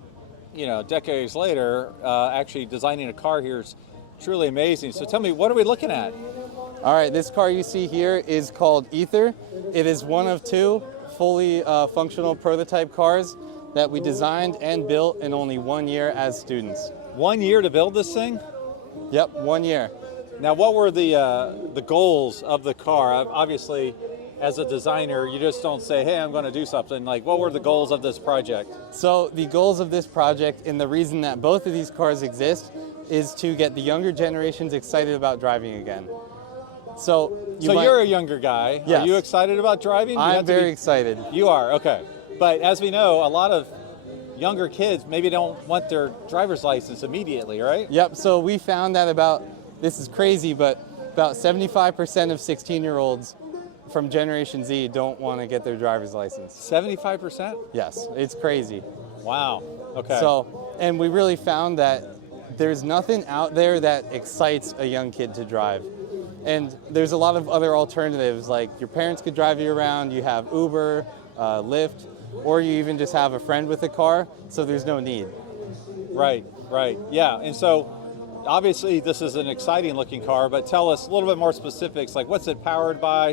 decades later, actually designing a car here is truly amazing. So tell me, what are we looking at? All right, this car you see here is called Ether. It is one of 2 fully functional prototype cars that we designed and built in only 1 year as students. 1 year to build this thing? Yep, 1 year. Now, what were the goals of the car? Obviously, as a designer, you just don't say, hey, I'm going to do something. Like, what were the goals of this project? So the goals of this project, and the reason that both of these cars exist, is to get the younger generations excited about driving again. So you're a younger guy. Yes. Are you excited about driving? I'm very excited. You are, okay. But as we know, a lot of younger kids maybe don't want their driver's license immediately, right? Yep, so we found that this is crazy, but about 75% of 16-year-olds from Generation Z don't want to get their driver's license. 75%? Yes, it's crazy. Wow, okay. So, and we really found that there's nothing out there that excites a young kid to drive. And there's a lot of other alternatives, like your parents could drive you around, you have Uber, Lyft, or you even just have a friend with a car, so there's no need. Right, yeah. And so obviously this is an exciting looking car, but tell us a little bit more specifics, like what's it powered by?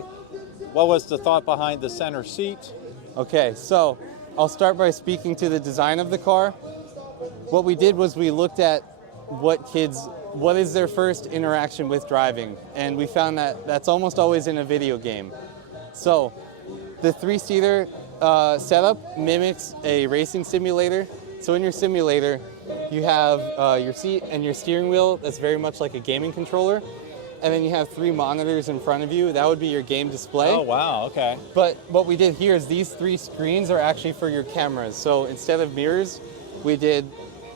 What was the thought behind the center seat? Okay, so I'll start by speaking to the design of the car. What we did was we looked at what is their first interaction with driving, and we found that that's almost always in a video game. So the 3-seater setup mimics a racing simulator. So in your simulator, you have your seat and your steering wheel that's very much like a gaming controller, and then you have 3 monitors in front of you. That would be your game display. Oh, wow, okay. But what we did here is these 3 screens are actually for your cameras. So instead of mirrors,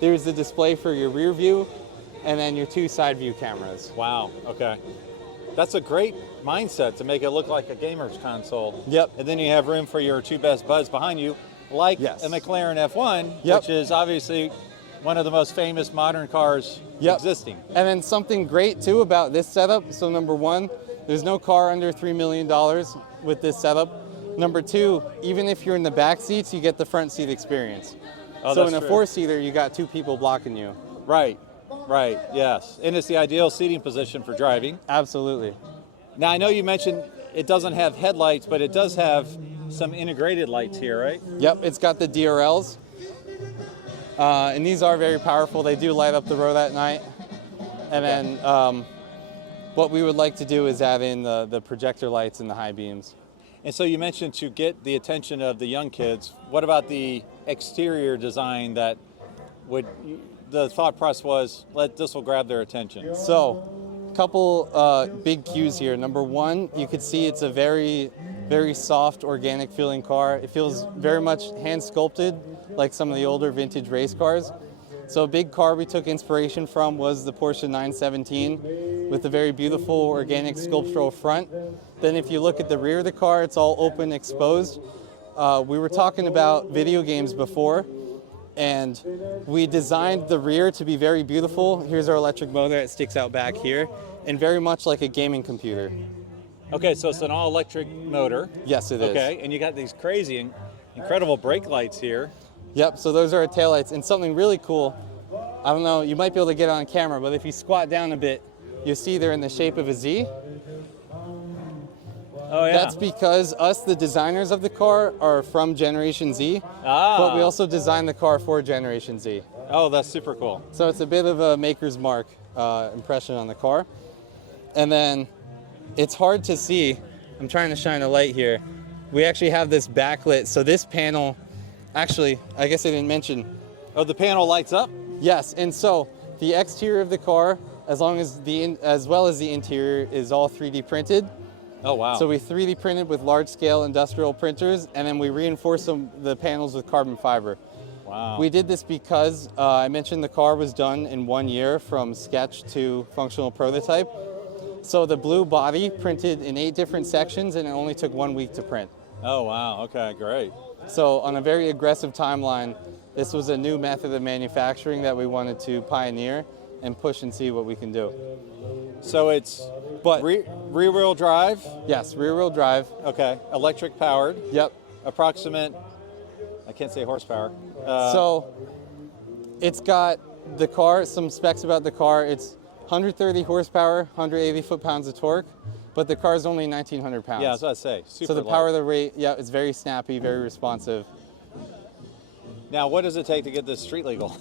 there's the display for your rear view, and then your 2 side view cameras. Wow, okay. That's a great mindset to make it look like a gamer's console. Yep. And then you have room for your 2 best buds behind you, like a McLaren F1, which is obviously one of the most famous modern cars existing. And then something great too about this setup, so number 1, there's no car under $3 million with this setup. Number 2, even if you're in the back seats, you get the front seat experience. So in a 4-seater, you got 2 people blocking you. Right, yes. And it's the ideal seating position for driving. Absolutely. Now, I know you mentioned it doesn't have headlights, but it does have some integrated lights here, right? Yep, it's got the DRLs. And these are very powerful. They do light up the road at night. And then what we would like to do is add in the projector lights and the high beams. And so you mentioned to get the attention of the young kids. What about the exterior design that the thought process was, this will grab their attention? So, couple big cues here. Number 1, you could see it's a very, very soft, organic feeling car. It feels very much hand sculpted, like some of the older vintage race cars. So a big car we took inspiration from was the Porsche 917 with a very beautiful organic sculptural front. Then if you look at the rear of the car, it's all open, exposed. We were talking about video games before, And we designed the rear to be very beautiful. Here's our electric motor that sticks out back here, and very much like a gaming computer. Okay, so it's an all-electric motor. Yes, it is. Okay, and you got these crazy, incredible brake lights here. Yep, so those are our taillights. And something really cool, I don't know, you might be able to get it on camera, but if you squat down a bit, you'll see they're in the shape of a Z. Oh, yeah. That's because us, the designers of the car, are from Generation Z, but we also designed the car for Generation Z. Oh, that's super cool. So it's a bit of a maker's mark impression on the car. And then it's hard to see. I'm trying to shine a light here. We actually have this backlit. So this panel, actually, I guess I didn't mention. Oh, the panel lights up? Yes, and so the exterior of the car, as well as the interior, is all 3D printed. Oh, wow. So we 3D printed with large-scale industrial printers, and then we reinforced the panels with carbon fiber. Wow. We did this because I mentioned the car was done in 1 year from sketch to functional prototype. So the blue body printed in 8 different sections, and it only took 1 week to print. Oh, wow. Okay, great. So on a very aggressive timeline, this was a new method of manufacturing that we wanted to pioneer and push and see what we can do. So it's rear-wheel drive? Yes, rear-wheel drive. Okay, electric powered. Yep. Approximate, I can't say horsepower. So it's got the car, some specs about the car. It's 130 horsepower, 180 foot-pounds of torque, but the car is only 1,900 pounds. Yeah, that's what I say. Super so the light. power of the rate, yeah, it's very snappy, very responsive. Now, what does it take to get this street legal?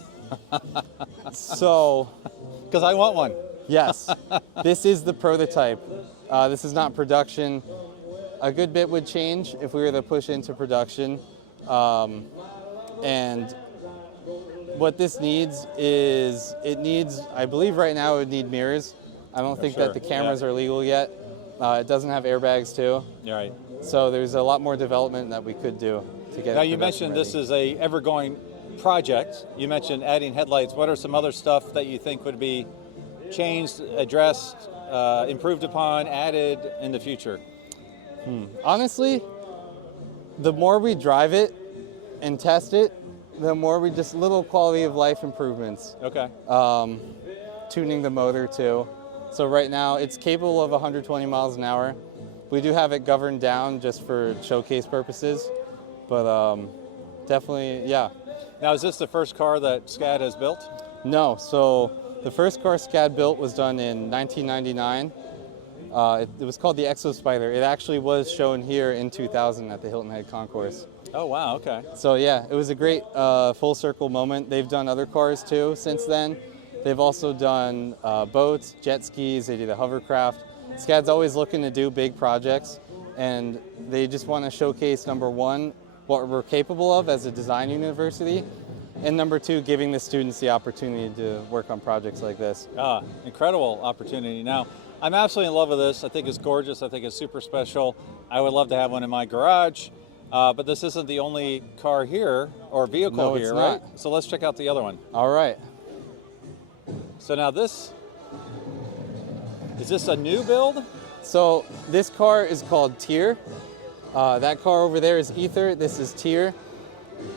So, because I want one. Yes, this is the prototype. This is not production. A good bit would change if we were to push into production. And what this needs is, I believe right now it would need mirrors. I don't think that the cameras are legal yet. It doesn't have airbags too. You're right. So there's a lot more development that we could do to get it. Now you mentioned this is a ever-going project. You mentioned adding headlights. What are some other stuff that you think would be changed, addressed, improved upon, added in the future? Honestly, the more we drive it and test it, the more we just little quality of life improvements. Okay. Tuning the motor too. So right now it's capable of 120 miles an hour. We do have it governed down just for showcase purposes, but definitely, yeah. Now, is this the first car that SCAD has built? No, so the first car SCAD built was done in 1999. It was called the Exo Spider. It actually was shown here in 2000 at the Hilton Head Concours. Oh, wow, okay. So yeah, it was a great full circle moment. They've done other cars too since then. They've also done boats, jet skis, they did a hovercraft. SCAD's always looking to do big projects, and they just want to showcase, number one, what we're capable of as a design university, and number two, giving the students the opportunity to work on projects like this. Incredible opportunity. Now, I'm absolutely in love with this. I think it's gorgeous. I think it's super special. I would love to have one in my garage, but this isn't the only car here, or vehicle here, right? So let's check out the other one. All right. So now is this a new build? So this car is called Tier. That car over there is Ether, this is Tier.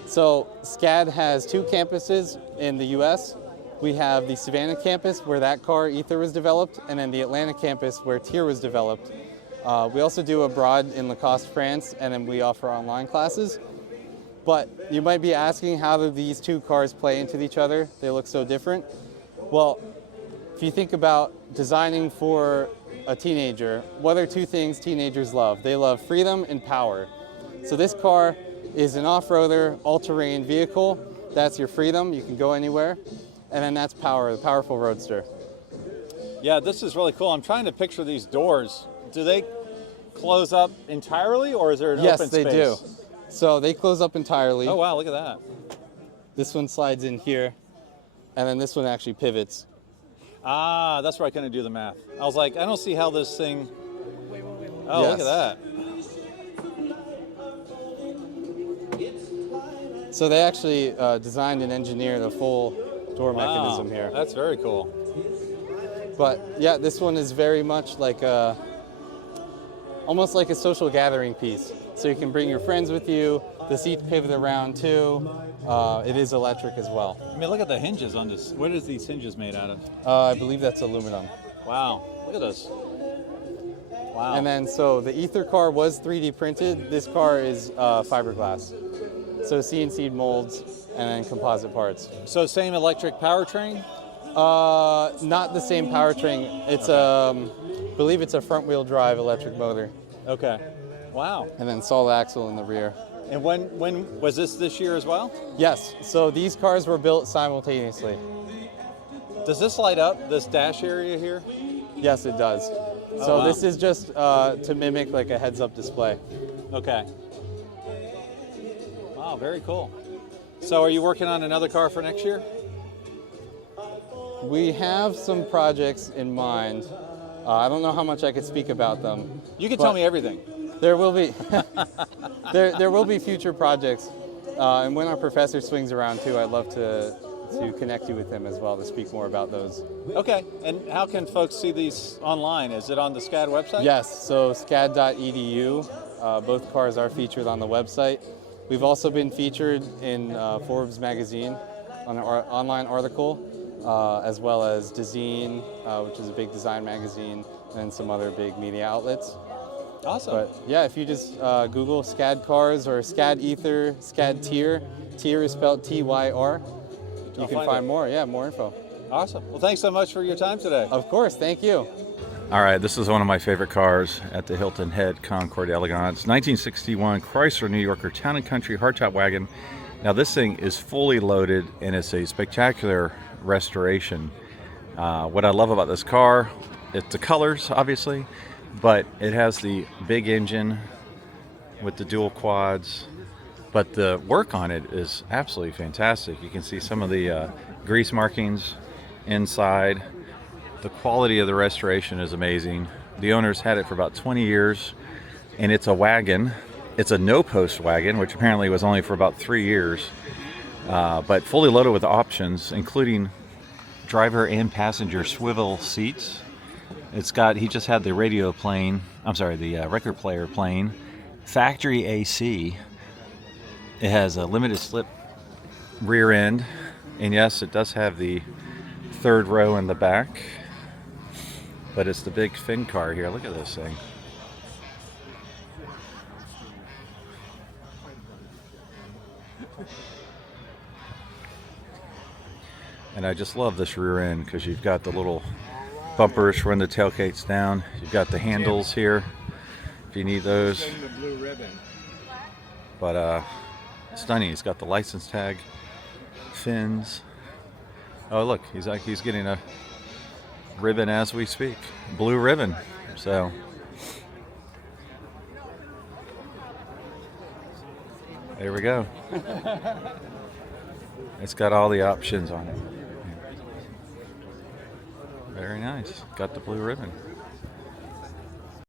So SCAD has 2 campuses in the US. We have the Savannah campus where that car, Ether, was developed, and then the Atlanta campus where Tier was developed. We also do abroad in Lacoste, France, and then we offer online classes. But you might be asking, how do these 2 cars play into each other? They look so different. Well, if you think about designing for a teenager, what are 2 things teenagers love? They love freedom and power. So this car is an off-roader, all-terrain vehicle. That's your freedom, you can go anywhere. And then that's power, the powerful roadster. Yeah, this is really cool. I'm trying to picture these doors. Do they close up entirely, or is there an open space? Yes, they do. So they close up entirely. Oh, wow, look at that. This one slides in here, and then this one actually pivots. Ah, that's where I couldn't do the math. I was like, I don't see how this thing... Oh, Yes. Look at that. So they actually designed and engineered a full door mechanism here. That's very cool. But yeah, this one is very much like almost like a social gathering piece. So you can bring your friends with you, The seats pivot around too. It is electric as well. I mean, look at the hinges on this. What is these hinges made out of? I believe that's aluminum. Wow, look at this. Wow. And then, so the Ether car was 3D printed. This car is fiberglass. So CNC molds and then composite parts. So same electric powertrain? Not the same powertrain. It's I believe it's a front-wheel drive electric motor. Okay. Wow. And then solid axle in the rear. And when was this year as well? Yes. So these cars were built simultaneously. Does this light up, this dash area here? Yes, it does. So wow. this is just to mimic like a heads-up display. Okay. Wow, very cool. So are you working on another car for next year? We have some projects in mind. I don't know how much I could speak about them. You can tell me everything. There will be there will be future projects, and when our professor swings around too, I'd love to connect you with him as well to speak more about those. Okay, and how can folks see these online? Is it on the SCAD website? Yes, so scad.edu. Both cars are featured on the website. We've also been featured in Forbes magazine on an online article, as well as Design, which is a big design magazine, and some other big media outlets. Awesome. But yeah, if you just Google SCAD cars or SCAD Ether, SCAD Tier, Tier is spelled T-Y-R, you can find more. Yeah, more info. Awesome. Well, thanks so much for your time today. Of course, thank you. All right, this is one of my favorite cars at the Hilton Head Concours d'Elegance. 1961 Chrysler New Yorker Town & Country hardtop wagon. Now this thing is fully loaded and it's a spectacular restoration. What I love about this car, it's the colors obviously, but it has the big engine with the dual quads. But the work on it is absolutely fantastic. You can see some of the grease markings inside. The quality of the restoration is amazing. The owners had it for about 20 years, and it's a wagon. It's a no-post wagon, which apparently was only for about 3 years, but fully loaded with options, including driver and passenger swivel seats. He just had the radio playing, the record player playing, factory AC. It has a limited slip rear end, and yes, it does have the third row in the back. But it's the big fin car here. Look at this thing. And I just love this rear end because you've got the little bumpers for when the tailgate's down. You've got the handles here if you need those. The blue ribbon. But stunning. He's got the license tag, fins. Oh look, he's getting a ribbon as we speak. Blue ribbon. So there we go. It's got all the options on it. Very nice. Got the blue ribbon.